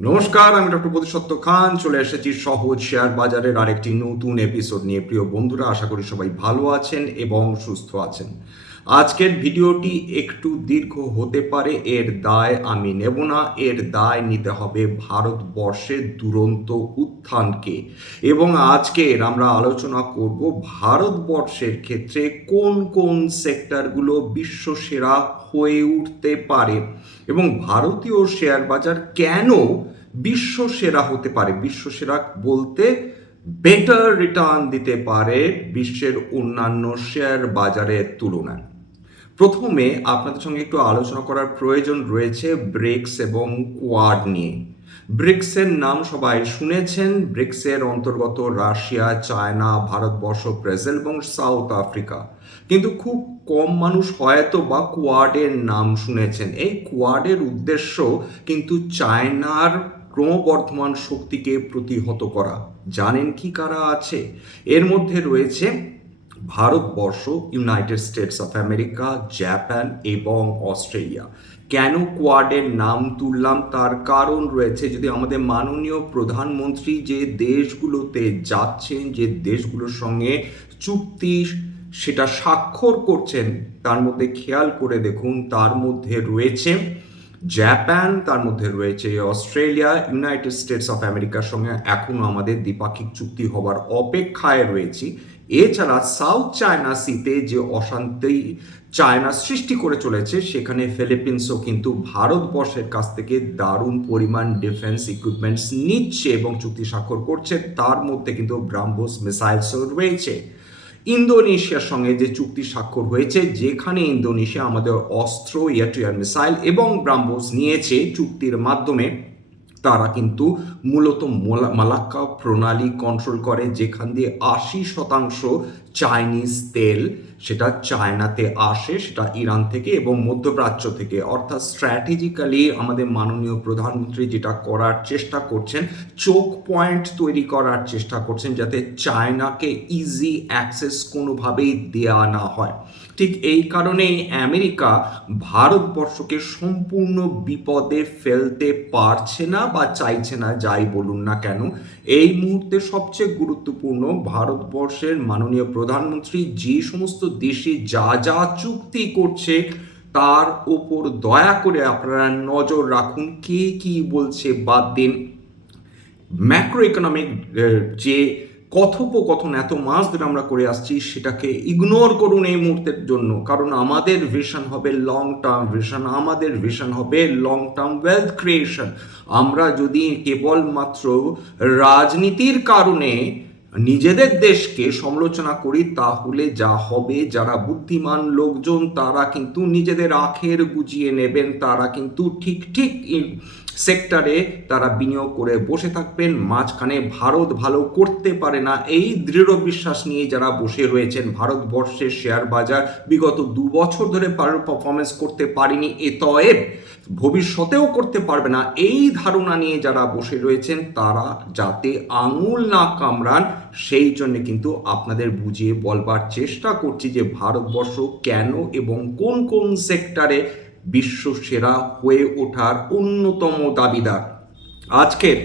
নমস্কার, আমি ডক্টর প্রদীপ খান চলে এসেছি সহজ শেয়ার বাজারের আরেকটি নতুন এপিসোড নিয়ে। প্রিয় বন্ধুরা, আশা করি সবাই ভালো আছেন এবং সুস্থ আছেন। আজকের ভিডিওটি একটু দীর্ঘ হতে পারে, এর দায় আমি নেব না। এর দায় নিতে হবে ভারতবর্ষের দুরন্ত উত্থানকে। এবং আজকের আমরা আলোচনা করব ভারতবর্ষের ক্ষেত্রে কোন কোন সেক্টরগুলো বিশ্বসেরা হয়ে উঠতে পারে এবং ভারতীয় শেয়ার বাজার কেন বিশ্ব সেরা হতে পারে। বিশ্ব সেরা বলতে বেটার রিটার্ন দিতে পারে বিশ্বের অন্যান্য শেয়ার বাজারের তুলনায়। প্রথমে আপনাদের সঙ্গে একটু আলোচনা করার প্রয়োজন রয়েছে ব্রিক্স এবং কোয়াড নিয়ে। ব্রিক্সের নাম সবাই শুনেছেন। ব্রিক্সের অন্তর্গত রাশিয়া, চায়না, ভারতবর্ষ, ব্রাজিল এবং সাউথ আফ্রিকা। কিন্তু খুব কম মানুষ হয়তো বা কোয়াডের নাম শুনেছেন। এই কোয়াডের উদ্দেশ্য কিন্তু চায়নার ক্রমবর্ধমান শক্তিকে প্রতিহত করা। জানেন কি কারা আছে এর মধ্যে? রয়েছে Bharatvarsha, United states of America, Japan এবং অস্ট্রেলিয়া। কেন কোয়াডের নাম তুললাম তার কারণ রয়েছে। যদি আমাদের মাননীয় প্রধানমন্ত্রী যে দেশগুলোতে যাচ্ছেন, যে দেশগুলোর সঙ্গে চুক্তি সেটা স্বাক্ষর করছেন, তার মধ্যে খেয়াল করে দেখুন, তার মধ্যে রয়েছে জাপান, তার মধ্যে রয়েছে অস্ট্রেলিয়া, ইউনাইটেড স্টেটস অফ আমেরিকার সঙ্গে এখনও আমাদের দ্বিপাক্ষিক চুক্তি হবার অপেক্ষায় রয়েছি। এছাড়া সাউথ চায়না সিতে যে অশান্তি চায়না সৃষ্টি করে চলেছে, সেখানে ফিলিপিন্সও কিন্তু ভারতবর্ষের কাছ থেকে দারুণ পরিমাণ ডিফেন্স ইকুইপমেন্টস নিচ্ছে এবং চুক্তি স্বাক্ষর করছে। তার মধ্যে কিন্তু ব্রাহ্মোস মিসাইলসও রয়েছে। ইন্দোনেশিয়ার সঙ্গে যে চুক্তি স্বাক্ষর হয়েছে, যেখানে ইন্দোনেশিয়া আমাদের অস্ত্র, এয়ার টু এয়ার মিসাইল এবং ব্রাহ্মোস নিয়েছে চুক্তির মাধ্যমে। তারা কিন্তু মূলত মালাক্কা প্রণালী কন্ট্রোল করে, যেখান দিয়ে 80% চাইনিজ তেল সেটা চায়নাতে আসে, সেটা ইরান থেকে এবং মধ্যপ্রাচ্য থেকে। অর্থাৎ স্ট্র্যাটেজিক্যালি আমাদের মাননীয় প্রধানমন্ত্রী যেটা করার চেষ্টা করছেন, চোক পয়েন্ট তৈরি করার চেষ্টা করছেন, যাতে চায়নাকে ইজি অ্যাক্সেস কোনোভাবেই দেওয়া না হয়। ঠিক এই কারণেই আমেরিকা ভারতবর্ষকে সম্পূর্ণ বিপদে ফেলতে পারছে না বা চাইছে না, যাই বলুন না কেন। এই মুহূর্তে সবচেয়ে গুরুত্বপূর্ণ, ভারতবর্ষের মাননীয় প্রধানমন্ত্রী যে সমস্ত দেশে যা যা চুক্তি করছে তার ওপর দয়া করে আপনারা নজর রাখুন। কে কি বলছে বাদ দিন, ম্যাক্রো ইকোনমিক যে কথোপকথন এত মাস ধরে আমরা করে আসছি, সেটাকে ইগনোর করুন এই মুহূর্তের জন্য। কারণ আমাদের ভিশন হবে লং টার্ম ভিশন, আমাদের ভিশন হবে লং টার্ম ওয়েলথ ক্রিয়েশন। আমরা যদি কেবলমাত্র রাজনীতির কারণে নিজেদের দেশকে সমালোচনা করি, তাহলে যা হবে, যারা বুদ্ধিমান লোকজন তারা কিন্তু নিজেদের আখের গুজিয়ে নেবেন, তারা কিন্তু ঠিক ঠিক সেক্টরে তারা বিনিয়োগ করে বসে থাকবেন। মাঝখানে ভারত ভালো করতে পারে না এই দৃঢ় বিশ্বাস নিয়ে যারা বসে রয়েছেন। ভারতবর্ষের শেয়ার বাজার বিগত 2 বছর ধরে পারফরমেন্স করতে পারেনি, এতএব ভবিষ্যতেও করতে পারবে না, এই ধারণা নিয়ে যারা বসে রয়েছেন তারা যাতে আঙুল না কামড়ান, সেই জন্য কিন্তু আপনাদের বুঝিয়ে বলবার চেষ্টা করছি যে ভারতবর্ষ কেন এবং কোন কোন সেক্টরে বিশ্ব সেরা হয়ে ওঠার অন্যতম দাবিদার। আজকের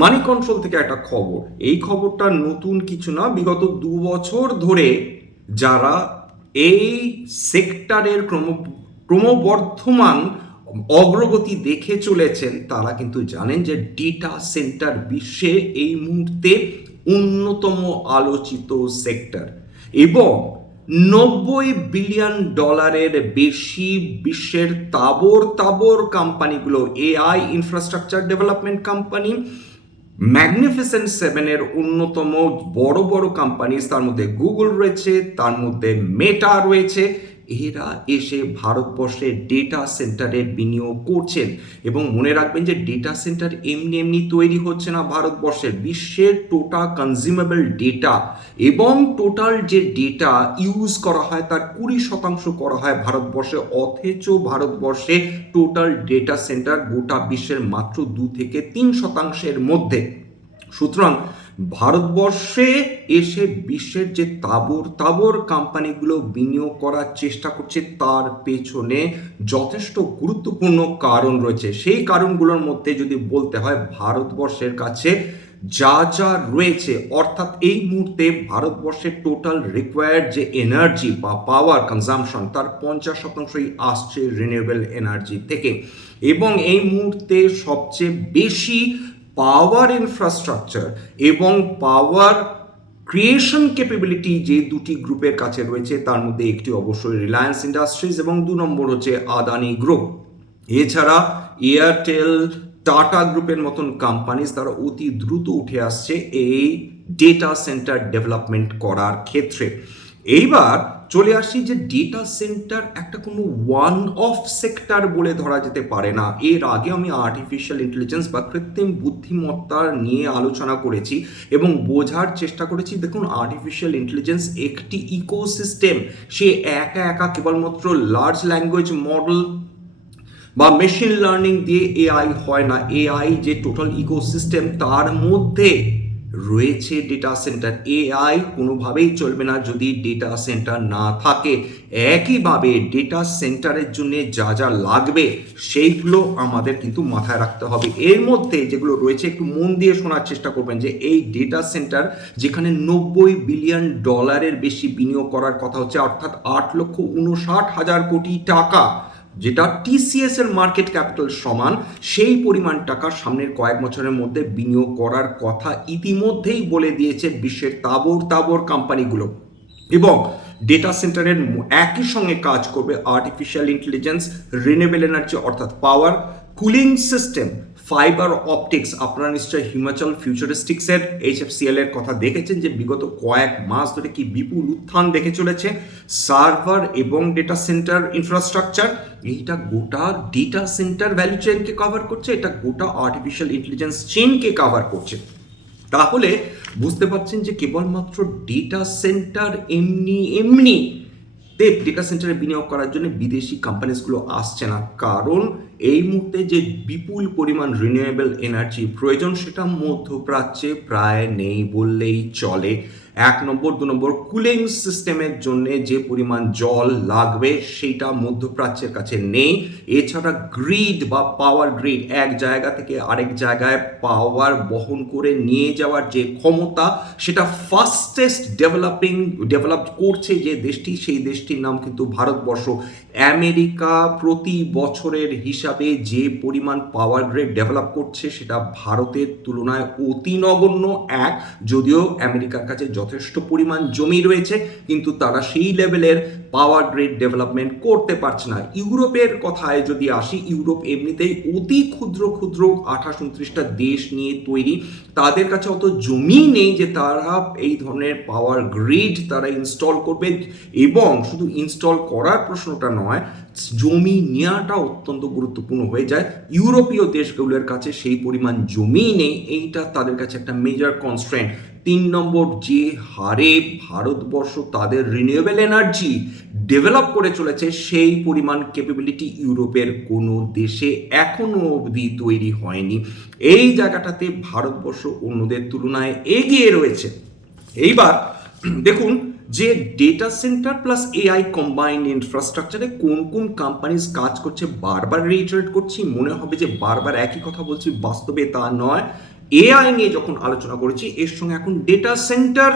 মানি কন্ট্রোল থেকে একটা খবর, এই খবরটা নতুন কিছু না। বিগত 2 বছর ধরে যারা এই সেক্টরের ক্রমবর্ধমান অগ্রগতি দেখে চলেছেন, তারা কিন্তু জানেন যে ডেটা সেন্টার বিশ্বে এই মুহূর্তে অন্যতম আলোচিত সেক্টর এবং $90 বিলিয়ন বেশি বিশ্বের তাবর তাবর কোম্পানিগুলো, AI infrastructure development company, magnificent সেভেনের অন্যতম বড় বড় কোম্পানি, তার মধ্যে গুগল রয়েছে, তার মধ্যে মেটা রয়েছে, এরা এসে ভারতবর্ষের ডেটা সেন্টারে বিনিয়োগ করছেন। এবং মনে রাখবেন যে ডেটা সেন্টার এমনি এমনি তৈরি হচ্ছে না ভারতবর্ষের। বিশ্বের টোটাল কনজিউমেবল ডেটা এবং টোটাল যে ডেটা ইউজ করা হয় তার 20% করা হয় ভারতবর্ষে, অথচ ভারতবর্ষে টোটাল ডেটা সেন্টার গোটা বিশ্বের মাত্র 2 থেকে 3% মধ্যে। সুতরাং ভারতবর্ষে এসে বিশ্বের যে তাবর তাবর কোম্পানিগুলো বিনিয়োগ করার চেষ্টা করছে তার পেছনে যথেষ্ট গুরুত্বপূর্ণ কারণ রয়েছে। সেই কারণগুলোর মধ্যে যদি বলতে হয় ভারতবর্ষের কাছে যা যা রয়েছে, অর্থাৎ এই মুহূর্তে ভারতবর্ষের টোটাল রিকোয়ার্ড যে এনার্জি বা পাওয়ার কনজাম্পশন তার 50% আসছে রিনিউয়েবল এনার্জি থেকে, এবং এই মুহূর্তে সবচেয়ে বেশি পাওয়ার ইনফ্রাস্ট্রাকচার এবং পাওয়ার ক্রিয়েশন ক্যাপাবিলিটি যে দুটি গ্রুপের কাছে রয়েছে তার মধ্যে একটি অবশ্যই রিলায়েন্স ইন্ডাস্ট্রিজ এবং 2 নম্বর হচ্ছে আদানি গ্রুপ। এছাড়া এয়ারটেল, টাটা গ্রুপের মতন কোম্পানিজ তারা অতি দ্রুত উঠে আসছে এই ডেটা সেন্টার ডেভেলপমেন্ট করার ক্ষেত্রে। এইবার চলে আসি যে ডেটা সেন্টার একটা কোনো ওয়ান অফ সেক্টর বলে ধরা যেতে পারে না। এর আগে আমি আর্টিফিশিয়াল ইন্টেলিজেন্স বা কৃত্রিম বুদ্ধিমত্তা নিয়ে আলোচনা করেছি এবং বোঝার চেষ্টা করেছি, দেখুন আর্টিফিশিয়াল ইন্টেলিজেন্স একটি ইকোসিস্টেম। সে একা একা কেবলমাত্র লার্জ ল্যাঙ্গুয়েজ মডেল বা মেশিন লার্নিং দিয়ে এআই হয় না। এআই যে টোটাল ইকোসিস্টেম তার মধ্যে রয়েছে ডেটা সেন্টার। এআই কোনোভাবেই চলবে না যদি ডেটা সেন্টার না থাকে। একইভাবে ডেটা সেন্টারের জন্য যা যা লাগবে সেইগুলো আমাদের কিন্তু মাথায় রাখতে হবে। এর মধ্যে যেগুলো রয়েছে একটু মন দিয়ে শোনার চেষ্টা করবেন যে এই ডেটা সেন্টার যেখানে $90 বিলিয়ন বেশি বিনিয়োগ করার কথা হচ্ছে, অর্থাৎ 8,59,000 কোটি টাকা, যেটা টিসিএস এর মার্কেট ক্যাপিটাল সমান, সেই পরিমাণ টাকা সামনের কয়েক বছরের মধ্যে বিনিয়োগ করার কথা ইতিমধ্যেই বলে দিয়েছে বিশ্বের তাবর তাবর কোম্পানিগুলো। এবং ডেটা সেন্টারের একই সঙ্গে কাজ করবে আর্টিফিশিয়াল ইন্টেলিজেন্স, রিনিউয়েবল এনার্জি অর্থাৎ পাওয়ার, কুলিং সিস্টেম, ফাইবার অপটিক্স। আপনারা নিশ্চয়ই হিমাচল ফিউচারিস্টিক্সের HFCL এর কথা দেখেছেন যে বিগত কয়েক মাস ধরে কি বিপুল উত্থান দেখে চলেছে। সার্ভার এবং ডেটা সেন্টার ইনফ্রাস্ট্রাকচার, এইটা গোটা ডেটা সেন্টার ভ্যালু চেইনকে কভার করছে, এটা গোটা আর্টিফিশিয়াল ইন্টেলিজেন্স চেইনকে কভার করছে। তাহলে বুঝতে পারছেন যে কেবলমাত্র ডেটা সেন্টার এমনি ডেটা সেন্টারে বিনিয়োগ করার জন্য বিদেশি কোম্পানিজগুলো আসছে না, কারণ এই মুহূর্তে যে বিপুল পরিমাণ রিনিউয়েবল এনার্জি প্রয়োজন সেটা মধ্যপ্রাচ্যে প্রায় নেই বললেই চলে। 1 নম্বর 2 নম্বর কুলিং সিস্টেমের জন্য যে পরিমাণ জল লাগবে সেটা মধ্যপ্রাচ্যের কাছে নেই। এছাড়া গ্রিড বা পাওয়ার গ্রিড, এক জায়গা থেকে আরেক জায়গায় পাওয়ার বহন করে নিয়ে যাওয়ার যে ক্ষমতা সেটা ফাস্টেস্ট ডেভেলপ করছে যে দেশটি, সেই দেশটির নাম কিন্তু ভারতবর্ষ। আমেরিকা প্রতি বছরের হিসাবে যে পরিমাণ পাওয়ার গ্রিড ডেভেলপ করছে সেটা ভারতের তুলনায় অতি নগণ্য। যদিও আমেরিকার কাছে যথেষ্ট পরিমাণ জমি রয়েছে কিন্তু তারা সেই লেভেলের পাওয়ার গ্রিড ডেভেলপমেন্ট করতে পারছে না। ইউরোপের কথায় যদি আসি, ইউরোপ এমনিতেই অতি ক্ষুদ্র ক্ষুদ্র 28-29টা দেশ নিয়ে তৈরি, তাদের কাছে অত জমি নেই যে তারা এই ধরনের পাওয়ার গ্রিড তারা ইনস্টল করবে। এবং শুধু ইনস্টল করার প্রশ্নটা নয়, জমি নেওয়াটা অত্যন্ত গুরুত্বপূর্ণ হয়ে যায়। ইউরোপীয় দেশগুলোর কাছে সেই পরিমাণ জমি নেই, এইটা তাদের কাছে একটা মেজর কনস্ট্রেন্ট। 3 নম্বর, যে হারে ভারতবর্ষ তাদের রিনিউয়েবল এনার্জি ডেভেলপ করে চলেছে সেই পরিমাণ ক্যাপাবিলিটি ইউরোপের কোনো দেশে এখনো অবধি তৈরি হয়নি। এই জায়গাটাতে ভারতবর্ষ অন্যদের তুলনায় এগিয়ে রয়েছে। এইবার দেখুন যে data centre plus AI combined ইনফ্রাস্ট্রাকচারে কোন কোন কোম্পানিজ কাজ করছে, বারবার রিইটারেট করছি, মনে হবে যে বারবার একই কথা বলছি, বাস্তবে তা নয়। এআই নিয়ে যখন আলোচনা করেছি এর সঙ্গে এখন ডেটা সেন্টার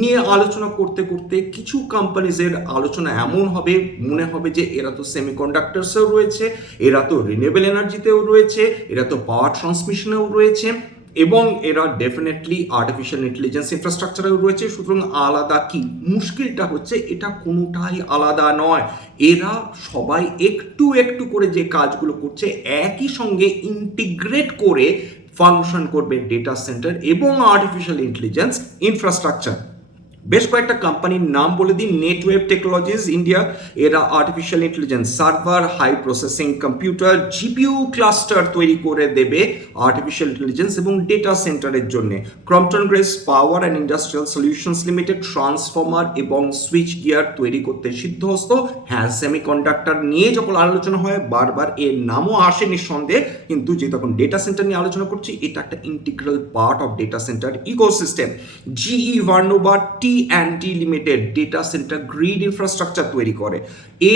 নিয়ে আলোচনা করতে করতে কিছু কোম্পানিজের আলোচনা এমন হবে মনে হবে যে এরা তো সেমিকন্ডাক্টরসেও রয়েছে, এরা তো রিনিউয়েবল এনার্জিতেও রয়েছে, এরা তো পাওয়ার ট্রান্সমিশনেও রয়েছে, এবং এরা ডেফিনেটলি আর্টিফিশিয়াল ইন্টেলিজেন্স ইনফ্রাস্ট্রাকচারেও রয়েছে। সুতরাং আলাদা কি? মুশকিলটা হচ্ছে এটা কোনোটাই আলাদা নয়। এরা সবাই একটু একটু করে যে কাজগুলো করছে একই সঙ্গে ইন্টিগ্রেট করে ফাংশন করবে ডেটা সেন্টার এবং আর্টিফিশিয়াল ইন্টেলিজেন্স ইনফ্রাস্ট্রাকচার। বেশ কয়েকটা কোম্পানির নাম বলে দিই। নেটওয়েভ টেকনোলজিস ইন্ডিয়া, এরা artificial intelligence server, high processing computer, GPU cluster তৈরি করে দেবে আর্টিফিশিয়াল ইন্টেলিজেন্স এবং ডেটা সেন্টারের জন্য। Crompton Greaves Power and Industrial Solutions Limited transformer এবং সুইচ গিয়ার তৈরি করতে সিদ্ধহস্ত। হ্যাঁ, সেমিকন্ডাক্টর নিয়ে যখন আলোচনা হয় বারবার এর নামও আসে নিঃসন্দেহে, কিন্তু যেহেতু এখন ডেটা সেন্টার নিয়ে আলোচনা করছি, এটা একটা integral part of data centre ecosystem. GE Vernova T limited data centre grid infrastructure তৈরি করে।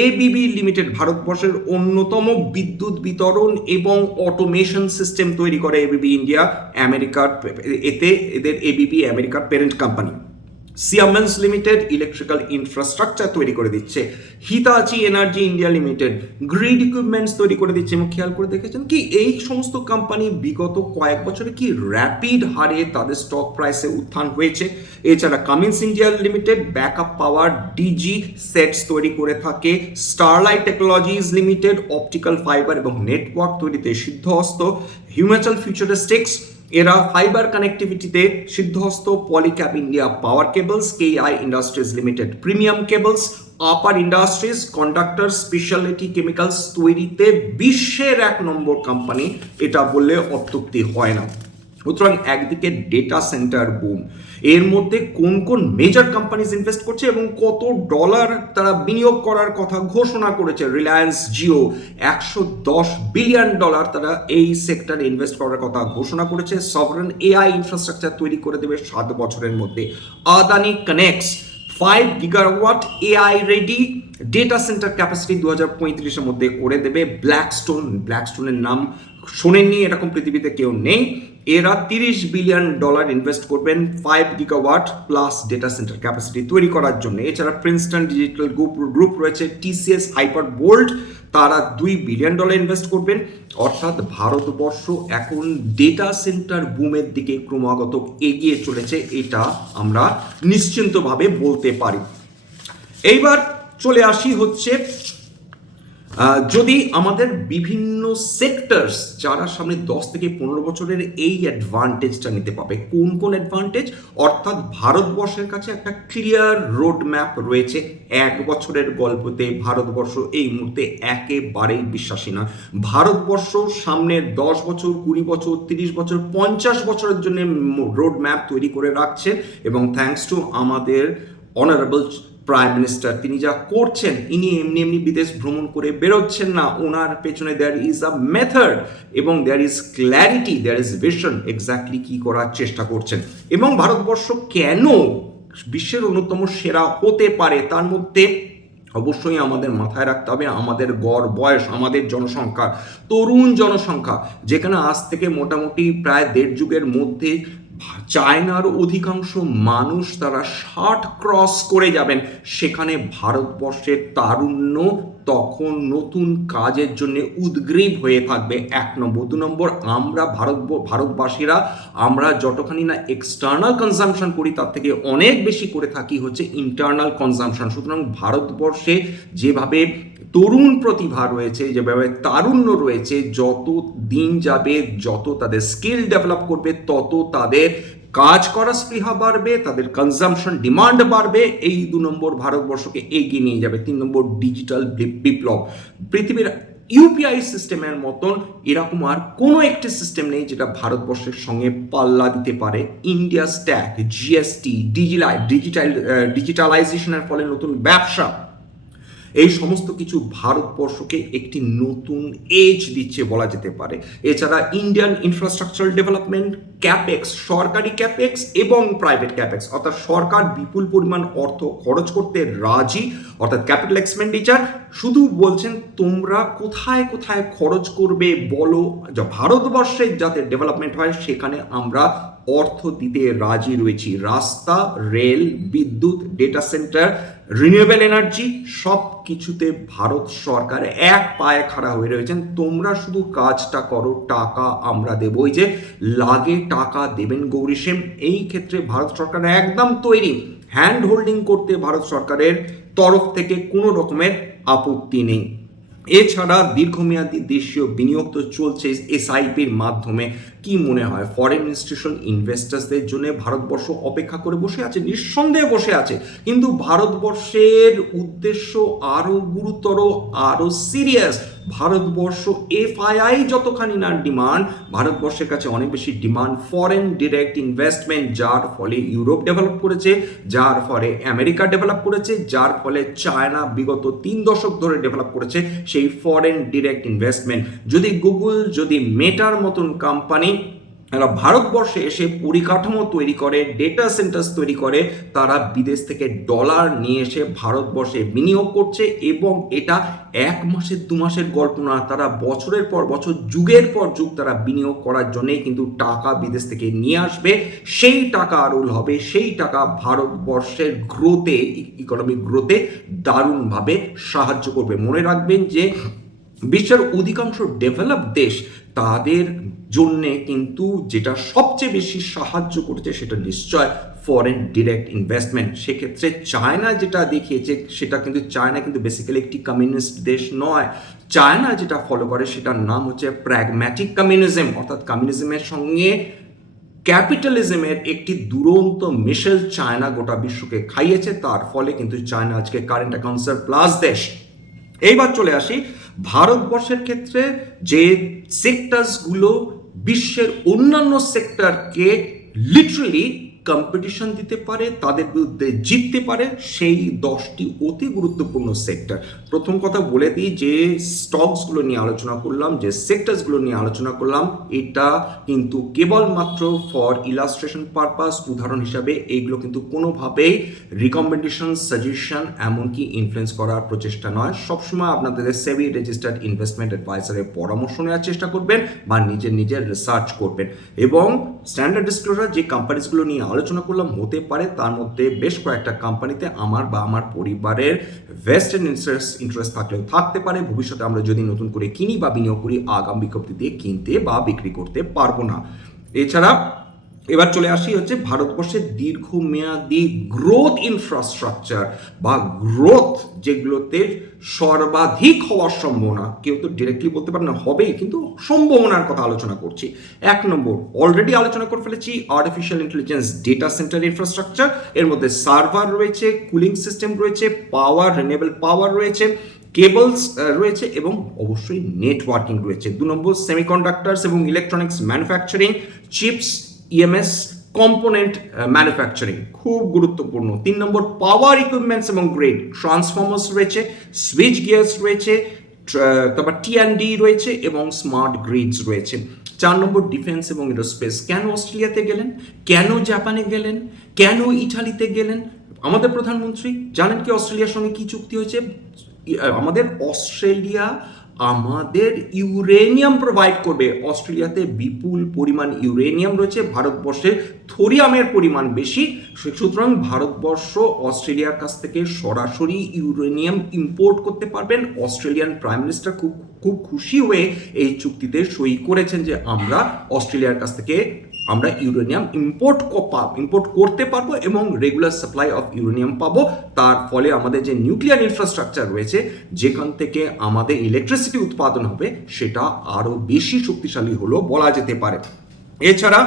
এবিবি লিমিটেড ভারতবর্ষের অন্যতম বিদ্যুৎ বিতরণ এবং অটোমেশন সিস্টেম তৈরি করে। এবিবি ইন্ডিয়া আমেরিকার, এদের এবিবি আমেরিকার parent company. Siemens limited electrical infrastructure তৈরি করে দিচ্ছে। Hitachi energy India limited grid equipments তৈরি করে দিচ্ছে। এবং খেয়াল করে দেখেছেন কি এই সমস্ত কোম্পানি বিগত কয়েক বছরে কি র্যাপিড হারে তাদের স্টক প্রাইসে উত্থান হয়েছে। এছাড়া Cummins India limited backup power DG sets তৈরি করে থাকে। Sterlite technologies limited optical fibre এবং নেটওয়ার্ক তৈরিতে সিদ্ধহস্ত। হিউম্যাচাল ফিউচারিস্টিক্স, এরা ফাইবার কানেক্টিভিটিতে সিদ্ধহস্ত। Polycab India power cables, KEI industries limited premium cables, Apar industries conductor speciality chemicals তৈরিতে বিশ্বের 1 নম্বর কোম্পানি, এটা বললে অত্যুক্তি হয় না। সুতরাং একদিকে ডেটা সেন্টার বুম, এর মধ্যে কোন কোন মেজর কোম্পানিজ ইনভেস্ট করছে এবং কত ডলার তারা বিনিয়োগ করার কথা ঘোষণা করেছে। রিলায়েন্স জিও $110 বিলিয়ন তারা এই সেক্টরে ইনভেস্ট করার কথা ঘোষণা করেছে। সভরেন এআই ইনফ্রাস্ট্রাকচার তৈরি করে দেবে 7 বছরের মধ্যে। Adani connects 5 gigawatt AI ready data centre capacity 2035-এর মধ্যে করে দেবে। ব্ল্যাকস্টোনের নাম শোনেননি, এরকম পৃথিবীতে কেউ নেই। এরা $30 বিলিয়ন ইনভেস্ট করবেন 5 gigawatt plus data centre capacity তৈরি করার জন্য। এছাড়া প্রিন্সটন ডিজিটাল গ্রুপ রয়েছে, টিসিএস হাইপার বোল্ট, তারা $2 বিলিয়ন ইনভেস্ট করবেন। অর্থাৎ ভারতবর্ষ এখন ডেটা সেন্টার বুমের দিকে ক্রমাগত এগিয়ে চলেছে, এটা আমরা নিশ্চিন্তভাবে বলতে পারি। এইবার চলে আসি হচ্ছে যদি আমাদের বিভিন্ন সেক্টরস যারা সামনে 10 থেকে 15 বছরের এই অ্যাডভান্টেজটা নিতে পাবে, কোন কোন অ্যাডভান্টেজ, অর্থাৎ ভারতবর্ষের কাছে একটা ক্লিয়ার রোড ম্যাপ রয়েছে। 1 বছরের গল্পতে ভারতবর্ষ এই মুহূর্তে একেবারেই বিশ্বাসী না। ভারতবর্ষ সামনের 10 বছর, 20 বছর, 30 বছর, 50 বছরের জন্য রোড ম্যাপ তৈরি করে রাখছে। এবং থ্যাঙ্কস টু আমাদের অনারেবল প্রাইম মিনিস্টার, তিনি যা করছেন, ইনি এমনি এমনি বিদেশ ভ্রমণ করে বেরোচ্ছেন না, ওনার পেছনে দেয়ার ইজ আ মেথড এবং there is clarity, there is vision, exactly কি করার চেষ্টা করছেন। এবং ভারতবর্ষ কেন বিশ্বের অন্যতম সেরা হতে পারে, তার মধ্যে অবশ্যই আমাদের মাথায় রাখতে হবে আমাদের গড় বয়স, আমাদের জনসংখ্যা, তরুণ জনসংখ্যা, যেখানে আজ থেকে মোটামুটি প্রায় 1.5 যুগের মধ্যে চায়নার অধিকাংশ মানুষ তারা 60 ক্রস করে যাবেন। সেখানে ভারতবর্ষের তারুণ্য তখন নতুন কাজের জন্য উদ্গ্রীব হয়ে থাকবে। 1 নম্বর। 2 নম্বর, আমরা ভারতবাসীরা আমরা যতখানি না এক্সটার্নাল কনজামশন করি তার থেকে অনেক বেশি করে থাকি হচ্ছে ইন্টারনাল কনজামশন। সুতরাং ভারতবর্ষে যেভাবে তরুণ প্রতিভা রয়েছে, যেভাবে তারুণ্য রয়েছে, যত দিন যাবে, যত তাদের স্কিল ডেভেলপ করবে, তত তাদের কাজ করার স্পৃহা বাড়বে, তাদের কনজামশন ডিমান্ড বাড়বে। এই 2 নম্বর ভারতবর্ষকে এগিয়ে নিয়ে যাবে। 3 নম্বর, ডিজিটাল বিপ্লব। পৃথিবীর ইউপিআই সিস্টেমের মতন এরকম আর কোনো একটি সিস্টেম নেই যেটা ভারতবর্ষের সঙ্গে পাল্লা দিতে পারে। ইন্ডিয়া স্ট্যাক, জিএসটি, ডিজিটালাইজেশনের ফলে নতুন ব্যবসা, এই সমস্ত কিছু ভারতবর্ষকে একটি নতুন এজ দিচ্ছে বলা যেতে পারে। এছাড়া ইন্ডিয়ান ইনফ্রাস্ট্রাকচার ডেভেলপমেন্ট, ক্যাপেক্স, সরকারি ক্যাপেক্স এবং প্রাইভেট ক্যাপেক্স, অর্থাৎ সরকার বিপুল পরিমাণ অর্থ খরচ করতে রাজি, অর্থাৎ ক্যাপিটাল এক্সপেন্ডিচার। শুধু বলছেন তোমরা কোথায় কোথায় খরচ করবে বলো, ভারতবর্ষের যাতে ডেভেলপমেন্ট হয় সেখানে আমরা অর্থ দিতে রাজি রয়েছি। রাস্তা, রেল, বিদ্যুৎ, ডেটা সেন্টার, রিনিউয়েবল এনার্জি, সব কিছুতে ভারত সরকার এক পায়ে খাড়া হয়ে রয়েছেন। তোমরা শুধু কাজটা করো, টাকা আমরা দেবো। ওই যে লাগে টাকা দেবেন গৌরী সেন, এই ক্ষেত্রে ভারত সরকার একদম তৈরি। হ্যান্ড হোল্ডিং করতে ভারত সরকারের তরফ থেকে কোনো রকমের আপত্তি নেই। এছাড়া দীর্ঘমেয়াদী দেশীয় বিনিয়োগ তো চলছে এসআইপির মাধ্যমে। কি মনে হয় ফরেন ইনস্টিটিউশনাল ইনভেস্টার্সদের জন্য ভারতবর্ষ অপেক্ষা করে বসে আছে? নিঃসন্দেহে বসে আছে, কিন্তু ভারতবর্ষের উদ্দেশ্য আরো গুরুতর, আরো সিরিয়াস। ভারতবর্ষ এফআইআই যতখানি না ডিমান্ড, ভারতবর্ষের কাছে অনেক বেশি ডিমান্ড ফরেন ডিরেক্ট ইনভেস্টমেন্ট, যার ফলে ইউরোপ ডেভেলপ করেছে, যার ফলে আমেরিকা ডেভেলপ করেছে, যার ফলে চায়না বিগত 3 দশক ধরে ডেভেলপ করেছে সেই ফরেন ডিরেক্ট ইনভেস্টমেন্ট। যদি গুগল, যদি মেটার মতন কোম্পানি এরা ভারতবর্ষে এসে পরিকাঠামো তৈরি করে, ডেটা সেন্টার্স তৈরি করে, তারা বিদেশ থেকে ডলার নিয়ে এসে ভারতবর্ষে বিনিয়োগ করছে, এবং এটা 1 মাসের 2 মাসের গল্প না, তারা বছরের পর বছর, যুগের পর যুগ তারা বিনিয়োগ করার জন্যই কিন্তু টাকা বিদেশ থেকে নিয়ে আসবে। সেই টাকা আরোল হবে, সেই টাকা ভারতবর্ষের গ্রোথে, ইকোনমিক গ্রোথে দারুণভাবে সাহায্য করবে। মনে রাখবেন যে বিশ্বের অধিকাংশ ডেভেলপ দেশ, তাদের জন্যে কিন্তু যেটা সবচেয়ে বেশি সাহায্য করেছে সেটা নিশ্চয় ফরেন ডিরেক্ট ইনভেস্টমেন্ট। সেক্ষেত্রে চায়না যেটা দেখিয়েছে সেটা কিন্তু, চায়না কিন্তু বেসিক্যালি একটি কমিউনিস্ট দেশ নয়। চায়না যেটা ফলো করে সেটার নাম হচ্ছে প্র্যাগম্যাটিক কমিউনিজম, অর্থাৎ কমিউনিজমের সঙ্গে ক্যাপিটালিজমের একটি দুরন্ত মিশেল চায়না গোটা বিশ্বকে খাইয়েছে। তার ফলে কিন্তু চায়না আজকে কারেন্ট অ্যাকাউন্টসের প্লাস দেশ। এইবার চলে আসি ভারতবর্ষের ক্ষেত্রে, যে সেক্টরসগুলো বিশ্বের অন্যান্য সেক্টরকে লিটারালি কম্পিটিশন দিতে পারে, তাদের বিরুদ্ধে জিততে পারে, সেই 10টি অতি গুরুত্বপূর্ণ সেক্টর। প্রথম কথা বলে দিই, যে স্টকসগুলো নিয়ে আলোচনা করলাম, যে সেক্টরসগুলো নিয়ে আলোচনা করলাম, এটা কিন্তু কেবলমাত্র ফর ইলাস্ট্রেশন পারপাস, উদাহরণ হিসাবে। এইগুলো কিন্তু কোনোভাবেই রিকমেন্ডেশন, সাজেশন, এমনকি ইনফ্লুয়েন্স করার প্রচেষ্টা নয়। সবসময় আপনাদের সেবি রেজিস্টার্ড ইনভেস্টমেন্ট অ্যাডভাইসারের পরামর্শ নেওয়ার চেষ্টা করবেন, বা নিজের রিসার্চ করবেন। এবং স্ট্যান্ডার্ড ডিসক্লোজার যে কোম্পানিজগুলো নিয়ে আলোচনা করলাম, হতে পারে তার মধ্যে বেশ কয়েকটা কোম্পানিতে আমার বা আমার পরিবারের ভেস্টেড ইন্টারেস্ট থাকলেও থাকতে পারে। ভবিষ্যতে আমরা যদি নতুন করে কিনি বা বিনিয়োগ করি, আগাম বিজ্ঞপ্তি দিয়ে কিনতে বা বিক্রি করতে পারবো না। এছাড়া এবার চলে আসি হচ্ছে ভারতবর্ষের দীর্ঘমেয়াদী গ্রোথ ইনফ্রাস্ট্রাকচার বা গ্রোথ, যেগুলোতে সর্বাধিক হওয়ার সম্ভাবনা। কেউ তো ডিরেক্টলি বলতে পারে না হবেই, কিন্তু সম্ভাবনার কথা আলোচনা করছি। 1 নম্বর অলরেডি আলোচনা করে ফেলেছি, artificial intelligence data centre infrastructure. এর মধ্যে সার্ভার রয়েছে, কুলিং সিস্টেম রয়েছে, পাওয়ার, রিনিউয়েবল পাওয়ার রয়েছে, কেবলস রয়েছে, এবং অবশ্যই নেটওয়ার্কিং রয়েছে। 2 নম্বর সেমিকন্ডাক্টরস এবং electronics manufacturing, chips, EMS, component manufacturing খুব গুরুত্বপূর্ণ। 3 নম্বর পাওয়ার ইকুইপমেন্টস এবং গ্রিড, ট্রান্সফর্মার্স রয়েছে, সুইচ গিয়ার্স রয়েছে, তারপর টিএনডি রয়েছে, এবং স্মার্ট গ্রিডস রয়েছে। 4 নম্বর ডিফেন্স এবং এরোস্পেস। কেন অস্ট্রেলিয়াতে গেলেন, কেন জাপানে গেলেন, কেন ইটালিতে গেলেন? আমাদের প্রধানমন্ত্রী জানেন কি অস্ট্রেলিয়ার সঙ্গে কি চুক্তি হয়েছে? আমাদের অস্ট্রেলিয়া আমাদের ইউরেনিয়াম প্রোভাইড করবে। অস্ট্রেলিয়াতে বিপুল পরিমাণ ইউরেনিয়াম রয়েছে, ভারতবর্ষে থোরিয়ামের পরিমাণ বেশি। সুতরাং ভারতবর্ষ অস্ট্রেলিয়ার কাছ থেকে সরাসরি ইউরেনিয়াম ইম্পোর্ট করতে পারবেন। অস্ট্রেলিয়ান প্রাইম মিনিস্টার খুব খুশি হয়ে এই চুক্তিতে সই করেছেন, যে আমরা অস্ট্রেলিয়ার কাছ থেকে আমরা ইউরেনিয়াম ইম্পোর্ট করতে পারবো এবং রেগুলার সাপ্লাই অফ ইউরেনিয়াম পাবো। তার ফলে আমাদের যে নিউক্লিয়ার ইনফ্রাস্ট্রাকচার রয়েছে, যেখান থেকে আমাদের ইলেকট্রিসিটি উৎপাদন হবে, সেটা আরো বেশি শক্তিশালী হলো বলা যেতে পারে। এছাড়া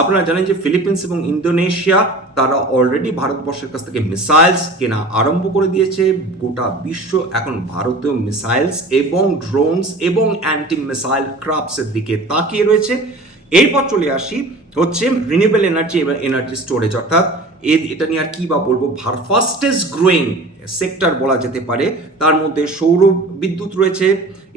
আপনারা জানেন যে ফিলিপিন্স এবং ইন্দোনেশিয়া, তারা অলরেডি ভারতবর্ষের কাছ থেকে মিসাইলস কেনা আরম্ভ করে দিয়েছে। গোটা বিশ্ব এখন ভারতীয় মিসাইলস এবং ড্রোনস এবং অ্যান্টি মিসাইল ক্রাফটসের দিকে তাকিয়ে রয়েছে। এরপর চলে আসি হচ্ছে রিনিউয়েবল এনার্জি এবং এনার্জি স্টোরেজ, অর্থাৎ এটা নিয়ে আর কি বা বলবো, ফাস্টেস্ট গ্রোয়িং সেক্টর বলা যেতে পারে। তার মধ্যে সৌর বিদ্যুৎ রয়েছে,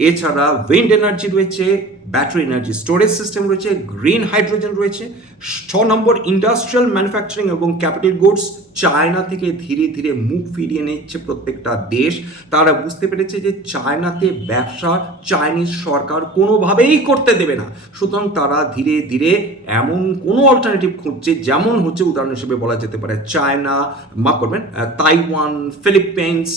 এছাড়া উইন্ড এনার্জি রয়েছে, ব্যাটারি এনার্জি স্টোরেজ সিস্টেম রয়েছে, গ্রিন হাইড্রোজেন রয়েছে। 6 নম্বর ইন্ডাস্ট্রিয়াল ম্যানুফ্যাকচারিং এবং ক্যাপিটাল গুডস। চায়না থেকে ধীরে ধীরে মুখ ফিরিয়ে নিচ্ছে প্রত্যেকটা দেশ। তারা বুঝতে পেরেছে যে চায়নাতে ব্যবসা চাইনিজ সরকার কোনোভাবেই করতে দেবে না। সুতরাং তারা ধীরে ধীরে এমন কোনো অল্টারনেটিভ খুঁজছে, যেমন হচ্ছে উদাহরণ হিসেবে বলা যেতে পারে চায়না, মাফ করবেন, তাইওয়ান, ফিলিপাইন্স,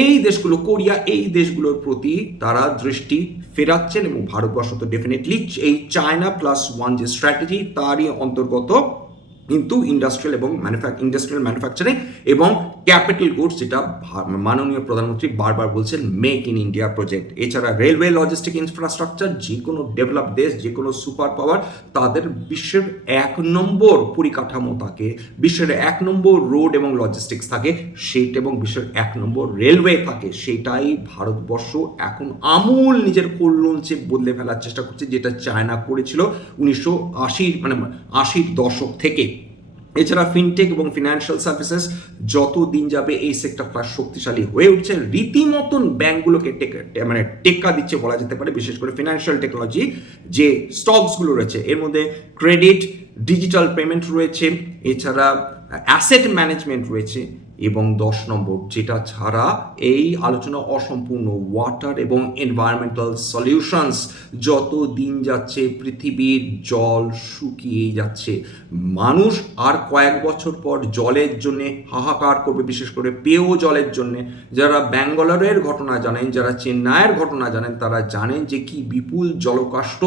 এই দেশগুলো, কোরিয়া, এই দেশগুলোর প্রতি তারা দৃষ্টি ফেরাচ্ছেন। এবং ভারতবর্ষ তো ডেফিনেটলি এই চায়না +1 যে স্ট্র্যাটেজি, তারই অন্তর্গত কিন্তু ইন্ডাস্ট্রিয়াল ম্যানুফ্যাকচারিং এবং ক্যাপিটাল গুডস, যেটা মাননীয় প্রধানমন্ত্রী বারবার বলছেন মেক ইন ইন্ডিয়া প্রজেক্ট। এছাড়া রেলওয়ে, লজিস্টিক ইনফ্রাস্ট্রাকচার, যে কোনো ডেভেলপ দেশ, যে কোনো সুপার পাওয়ার, তাদের বিশ্বের 1 নম্বর পরিকাঠামো থাকে, বিশ্বের 1 নম্বর রোড এবং লজিস্টিক্স থাকে সেইটা, এবং বিশ্বের 1 নম্বর রেলওয়ে থাকে। সেটাই ভারতবর্ষ এখন আমূল নিজের কল্যাণে বদলে ফেলার চেষ্টা করছে, যেটা চায়না করেছিল 1980 মানে 80-র দশক থেকে। এছাড়া ফিনটেক এবং ফিনান্সিয়াল সার্ভিসেস, যত দিন যাবে এই সেক্টরটা শক্তিশালী হয়ে উঠছে, রীতিমতন ব্যাংকগুলোকে টেক্কা দিচ্ছে বলা যেতে পারে। বিশেষ করে ফিনান্সিয়াল টেকনোলজি যে স্টকসগুলো রয়েছে, এর মধ্যে ক্রেডিট, ডিজিটাল পেমেন্ট রয়েছে, এছাড়া অ্যাসেট ম্যানেজমেন্ট রয়েছে, এবং 10 নম্বর, যেটা ছাড়া এই আলোচনা অসম্পূর্ণ, ওয়াটার এবং এনভায়রনমেন্টাল সলিউশনস। যত দিন যাচ্ছে পৃথিবীর জল শুকিয়ে যাচ্ছে, মানুষ আর কয়েক বছর পর জলের জন্য হাহাকার করবে, বিশেষ করে পেয় জলের জন্য। যারা ব্যাঙ্গালোরের ঘটনা জানেন, যারা চেন্নাইয়ের ঘটনা জানেন, তারা জানেন যে কি বিপুল জলকাষ্ট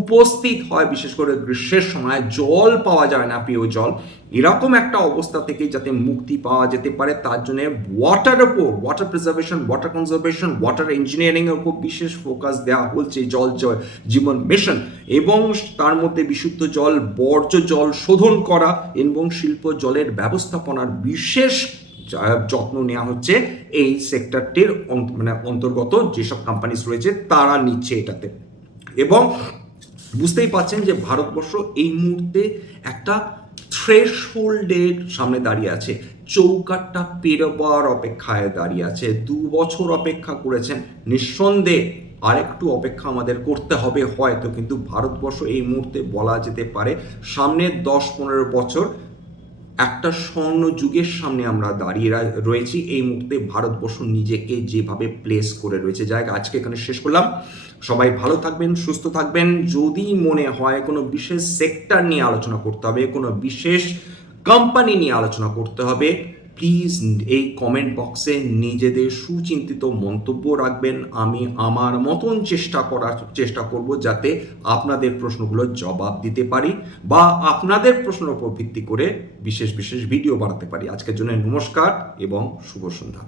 উপস্থিত হয়, বিশেষ করে গ্রীষ্মের সময় জল পাওয়া যায় না, পেয় জল। এরকম একটা অবস্থা থেকে যাতে মুক্তি পাওয়া যেতে পারে, তার জন্য ওয়াটারের উপর, water preservation, water conservation, water engineering এর উপর বিশেষ ফোকাস দেওয়া হচ্ছে জল জীবন মিশন, এবং তার মধ্যে বিশুদ্ধ জল, বর্জ্য জল শোধন করা এবং শিল্প জলের ব্যবস্থাপনার বিশেষ যত্ন নেওয়া হচ্ছে। এই সেক্টরটির অন্তর্গত যেসব কোম্পানিজ রয়েছে তারা নিচ্ছে এটাতে। এবং বুঝতেই পাচ্ছেন যে ভারতবর্ষ এই মুহূর্তে একটা থ্রেশহোল্ডের সামনে দাঁড়িয়ে আছে, চৌকাটটা পেরোবার অপেক্ষায় দাঁড়িয়ে আছে। 2 বছর অপেক্ষা করেছেন, নিঃসন্দেহে আরেকটু অপেক্ষা আমাদের করতে হবে হয়তো, কিন্তু ভারতবর্ষ এই মুহূর্তে বলা যেতে পারে সামনের 10-15 বছর একটা স্বর্ণ যুগের সামনে আমরা দাঁড়িয়ে রয়েছি। এই মুহূর্তে ভারতবর্ষ নিজেকে যেভাবে প্লেস করে রয়েছে। জায়গা আজকে এখানে শেষ করলাম। সবাই ভালো থাকবেন, সুস্থ থাকবেন। যদি মনে হয় কোনো বিশেষ সেক্টর নিয়ে আলোচনা করতে হবে, কোনো বিশেষ কোম্পানি নিয়ে আলোচনা করতে হবে, প্লিজ এই কমেন্ট বক্সে নিজেদের সুচিন্তিত মন্তব্য রাখবেন। আমি আমার মতন চেষ্টা করব যাতে আপনাদের প্রশ্নগুলোর জবাব দিতে পারি, বা আপনাদের প্রশ্নের উপর ভিত্তি করে বিশেষ ভিডিও বানাতে পারি। আজকের জন্য নমস্কার এবং শুভ সন্ধ্যা।